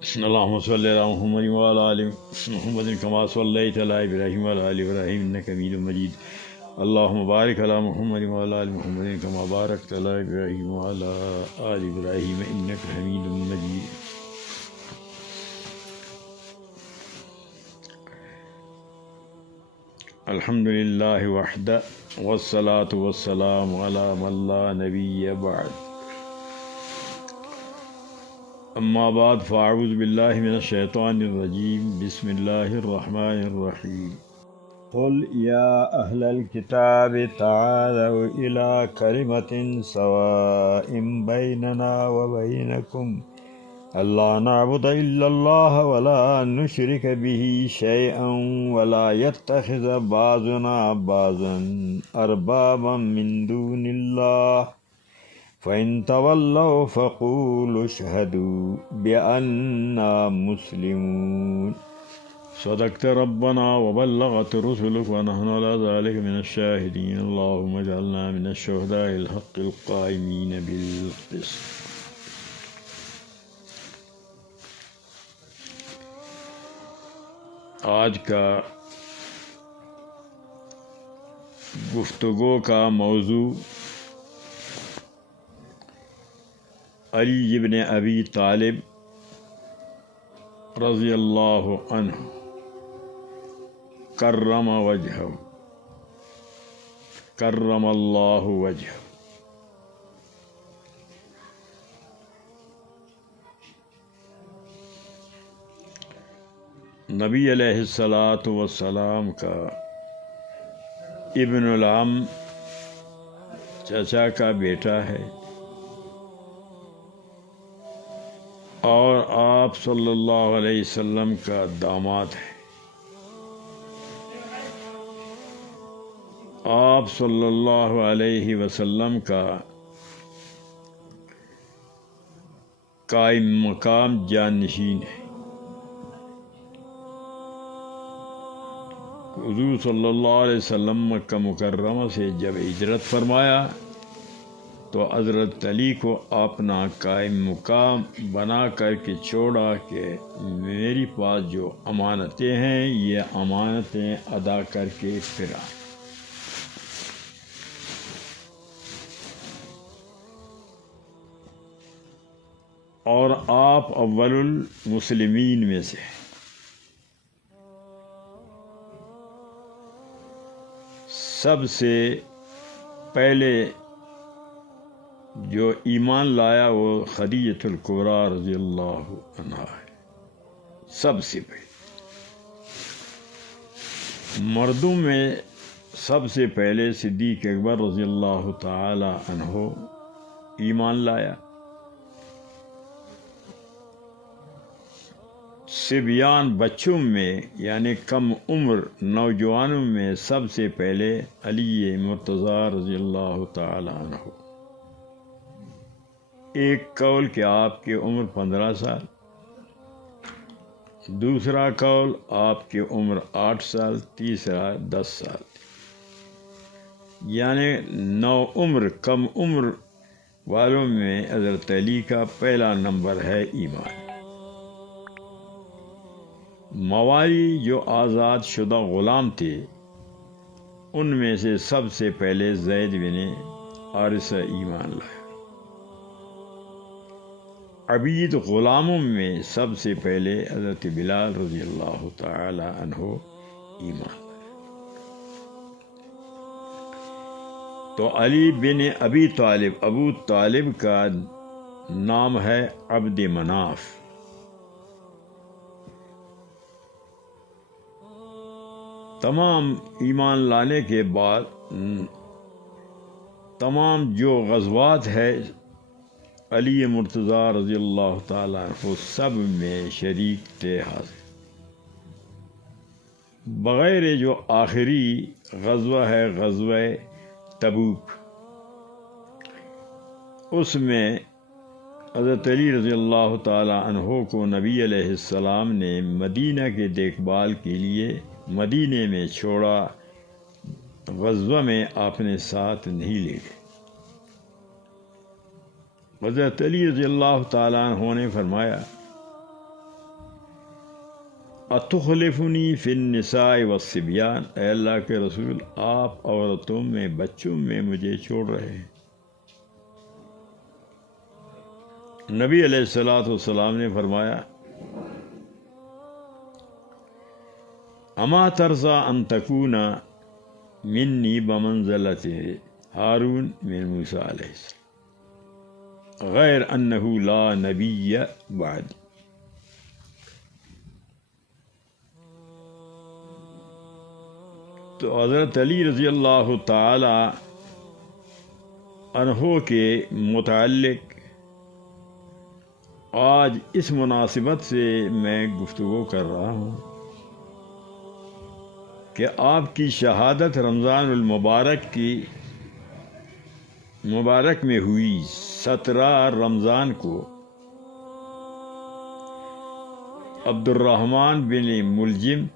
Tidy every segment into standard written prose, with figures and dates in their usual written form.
اللهم صل على محمد وعلى آل محمد كما صليت على إبراهيم وعلى آل إبراهيم إنك حميد مجيد. اللهم بارك على محمد وعلى آل محمد كما باركت على إبراهيم وعلى آل إبراهيم إنك حميد مجيد. الحمد لله وحده والصلاة والسلام على من لا نبي بعد. اما بعد فاعوذ باللہ من الشیطان الرجیم. بسم اللہ الرحمن الرحیم. قل یا اہل الکتاب تعالوا الى کلمة سواء بیننا وبینکم الا نعبد الا اللہ ولا نشرک به شیئا ولا يتخذ بعضنا بعضا اربابا من دون اللہ فَإِن تَوَلَّوْا فَقُولُوا اشْهَدُوا بِأَنَّا مُسْلِمُونَ. صدقت ربنا وبلغت رسلك ونحن على ذلك من الشاهدين. اللهم اجعلنا من الشهداء الحق القائمين بالقسط. آج کا گفتگو کا موضوع علی ابن ابی طالب رضی اللہ عنہ کرم وجہہ، کرم اللہ وجہہ. نبی علیہ الصلاۃ والسلام کا ابن العم چچا کا بیٹا ہے اور آپ صلی اللہ علیہ وسلم کا داماد ہے. آپ صلی اللہ علیہ وسلم کا قائم مقام جانشین ہے. حضور صلی اللہ علیہ وسلم مکہ مکرمہ سے جب ہجرت فرمایا تو حضرت علی کو اپنا قائم مقام بنا کر کے چھوڑا کہ میری پاس جو امانتیں ہیں یہ امانتیں ادا کر کے پھر آئیں. اور آپ اول المسلمین میں سے ہیں. سب سے پہلے جو ایمان لایا وہ خدیجہ الکبریٰ رضی اللہ عنہا ہے. سب سے پہلے مردوں میں سب سے پہلے صدیق اکبر رضی اللہ تعالی عنہ ایمان لایا. صبیان بچوں میں یعنی کم عمر نوجوانوں میں سب سے پہلے علی مرتضیٰ رضی اللہ تعالی عنہ. ایک قول کہ آپ کی عمر 15 سال، دوسرا قول آپ کی عمر 8 سال، تیسرا 10 سال. یعنی نو عمر کم عمر والوں میں حضرت علی کا پہلا نمبر ہے ایمان. موالی جو آزاد شدہ غلام تھے ان میں سے سب سے پہلے زید بن حارثہ ایمان لائے. عبید غلاموں میں سب سے پہلے حضرت بلال رضی اللہ تعالی عنہ ایمان لائے. تو علی بن ابی طالب، ابو طالب کا نام ہے عبد مناف. تمام ایمان لانے کے بعد تمام جو غزوات ہے علی مرتضیٰ رضی اللہ تعالیٰ عنہ سب میں شریک تھے حاضر، بغیر جو آخری غزوہ ہے غزوہ تبوک، اس میں حضرت علی رضی اللہ تعالیٰ عنہ کو نبی علیہ السلام نے مدینہ کے دیکھ بھال کے لیے مدینے میں چھوڑا. غزوہ میں اپنے ساتھ نہیں لے گئے. حضرت علی رضی اللہ تعالیٰ عنہ نے فرمایا اتخلفنی فی النساء والصبیان، اے اللہ کے رسول آپ عورتوں میں بچوں میں مجھے چھوڑ رہے ہیں۔ نبی علیہ الصلوۃ والسلام نے فرمایا اما ترضى ان تکون منی بمنزلۃ ہارون من موسیٰ علیہ السلام غیر انہ لا نبی بعد۔ تو حضرت علی رضی اللہ تعالی عنہ کے متعلق آج اس مناسبت سے میں گفتگو کر رہا ہوں کہ آپ کی شہادت رمضان المبارک کی مبارک میں ہوئی 17 رمضان کو عبد الرحمن بن ملجم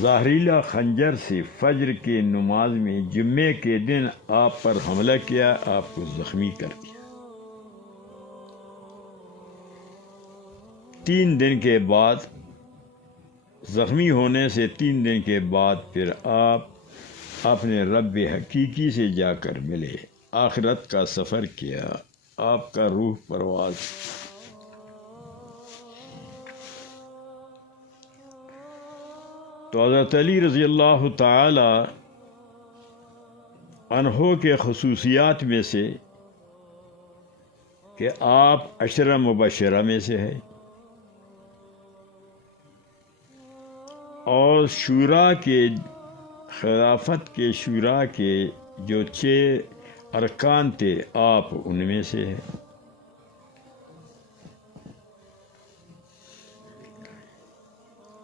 زہریلا خنجر سے فجر کے نماز میں جمعے کے دن آپ پر حملہ کیا، آپ کو زخمی کر دیا۔ 3 دن کے بعد زخمی ہونے سے 3 دن کے بعد پھر آپ اپنے رب حقیقی سے جا کر ملے، آخرت کا سفر کیا، آپ کا روح پرواز۔ تو حضرت علی رضی اللہ تعالی عنہ کے خصوصیات میں سے کہ آپ 10 مبشرہ میں سے ہے، اور شورا کے خلافت کے شورا کے جو 6 ارکان تھے آپ ان میں سے ہیں۔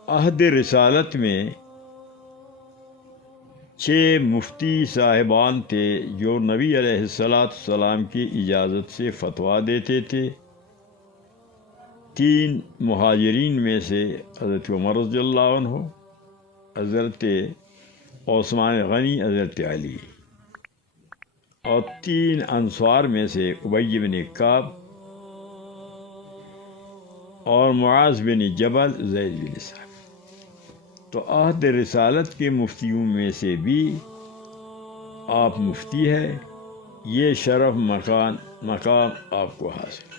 عہد رسالت میں 6 مفتی صاحبان تھے جو نبی علیہ السلام کی اجازت سے فتویٰ دیتے تھے۔ 3 مہاجرین میں سے حضرت عمر رضی اللہ عنہ، حضرت عثمان غنی، حضرت علی، اور 3 انصار میں سے ابی بن کعب اور معاذ بن جبل، زید بن ثابت۔ تو عہد رسالت کے مفتیوں میں سے بھی آپ مفتی ہے، یہ شرف مقام آپ کو حاصل ہے۔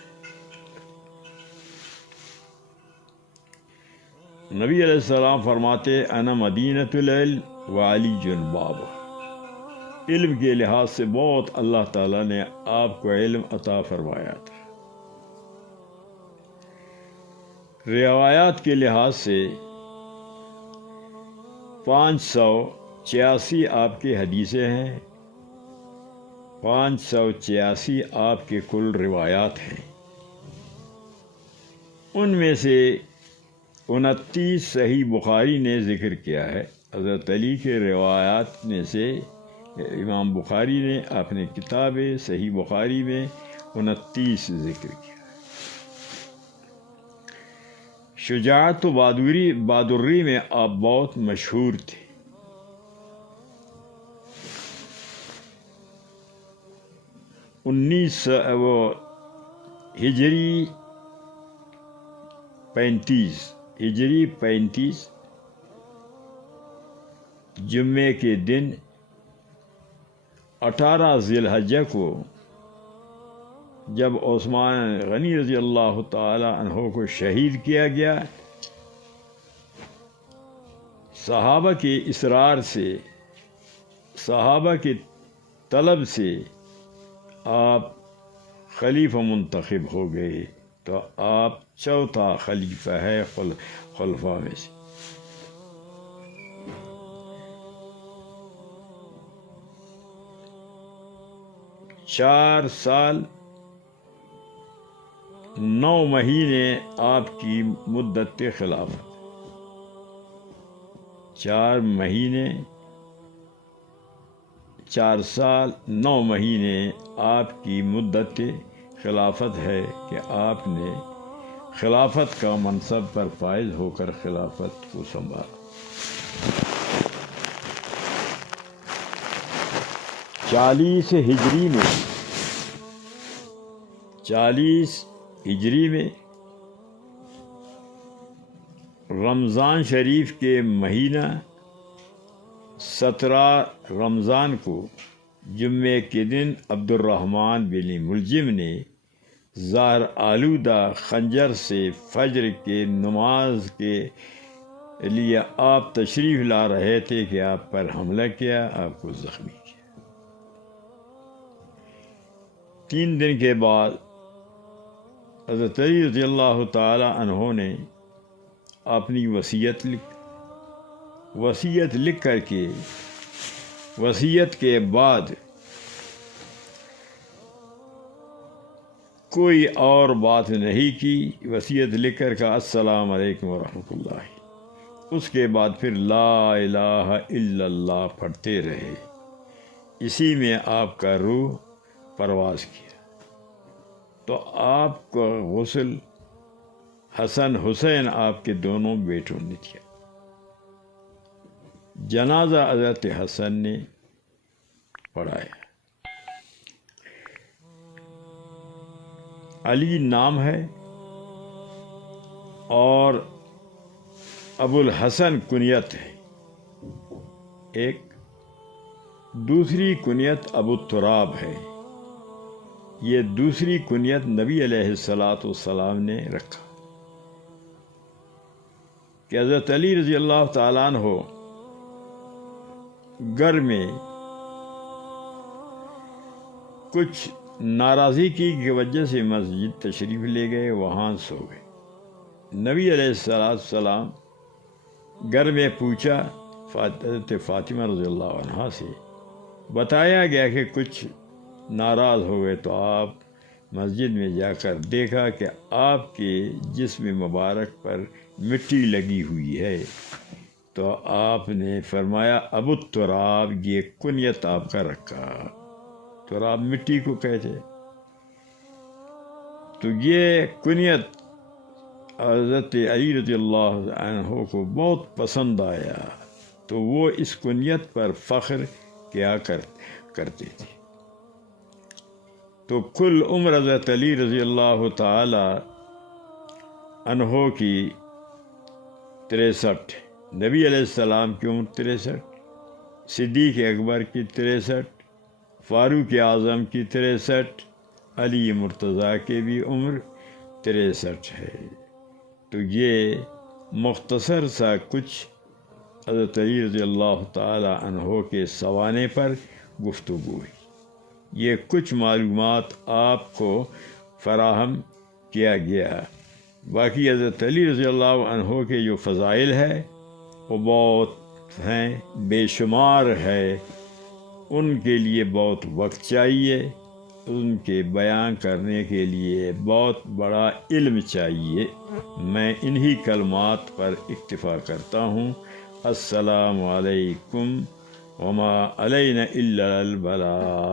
نبی علیہ السلام فرماتے انا مدینۃ العلم وعلی بابہ، علم کے لحاظ سے بہت اللہ تعالیٰ نے آپ کو علم عطا فرمایا تھا۔ روایات کے لحاظ سے 586 آپ کی حدیثیں ہیں، 586 آپ کے کل روایات ہیں۔ ان میں سے 29 صحیح بخاری نے ذکر کیا ہے۔ حضرت علی کے روایات میں سے امام بخاری نے اپنے کتاب صحیح بخاری میں 29 ذکر کیا ہے۔ شجاعت و بہادری میں آپ بہت مشہور تھے۔ ہجری 35 جمعے کے دن 18 ذی الحجہ کو جب عثمان غنی رضی اللہ تعالی عنہ کو شہید کیا گیا، صحابہ کے اصرار سے، صحابہ کی طلب سے آپ خلیفہ منتخب ہو گئے، تو آپ 4تھا خلیفہ ہے خلفاء میں سے۔ چار سال 9 مہینے آپ کی مدت خلافت، 4 سال 9 مہینے آپ کی مدت خلافت ہے کہ آپ نے خلافت کا منصب پر فائز ہو کر خلافت کو سنبھالا۔ 40 ہجری میں رمضان شریف کے مہینہ 17 رمضان کو جمعے کے دن عبد الرحمن بن ملجم نے زہر آلودہ خنجر سے فجر کے نماز کے لیے آپ تشریف لا رہے تھے کہ آپ پر حملہ کیا، آپ کو زخمی کیا۔ 3 دن کے بعد حضرت علی رضی اللہ تعالی عنہ نے اپنی وصیت لکھ کر کے وصیت کے بعد کوئی اور بات نہیں کی، وصیت لکھ کر کہا السلام علیکم ورحمۃ اللہ، اس کے بعد پھر لا الہ الا اللہ پڑھتے رہے۔ اسی میں آپ کا روح پرواز کیا تو آپ کا غسل حسن حسین آپ کے دونوں بیٹوں نے کیا۔ جنازہ حضرت حسن نے پڑھایا۔ علی نام ہے اور ابو الحسن کنیت ہے ایک، دوسری کنیت ابو تراب ہے۔ یہ دوسری کنیت نبی علیہ السلام نے رکھا کہ حضرت علی رضی اللہ تعالیٰ عنہ گھر میں کچھ ناراضی کی وجہ سے مسجد تشریف لے گئے، وہاں سو گئے۔ نبی علیہ السلام گھر میں پوچھا حضرت فاطمہ رضی اللہ عنہا سے، بتایا گیا کہ کچھ ناراض ہو گئے، تو آپ مسجد میں جا کر دیکھا کہ آپ کے جسم مبارک پر مٹی لگی ہوئی ہے، تو آپ نے فرمایا ابو تراب، یہ کنیت آپ کا رکھا۔ تراب مٹی کو کہتے، تو یہ کنیت حضرت علی رضی اللہ عنہ کو بہت پسند آیا، تو وہ اس کنیت پر فخر کیا کرتے تھے۔ تو کل عمر حضرت علی رضی اللہ تعالی عنہ کی 63، نبی علیہ السلام کی عمر 63، صدیق اکبر کی 63، فاروق اعظم کی 63، علی مرتضیٰ کی بھی عمر 63 ہے۔ تو یہ مختصر سا کچھ حضرت علی رضی اللہ تعالی عنہ کے سوانح پر گفتگو ہوئی۔ یہ کچھ معلومات آپ کو فراہم کیا گیا۔ باقی حضرت علی رضی اللہ عنہ کے جو فضائل ہے وہ بہت ہیں، بے شمار ہے، ان کے لیے بہت وقت چاہیے، ان کے بیان کرنے کے لیے بہت بڑا علم چاہیے۔ میں انہی کلمات پر اکتفا کرتا ہوں۔ السلام علیکم وما علینا الا البلاغ۔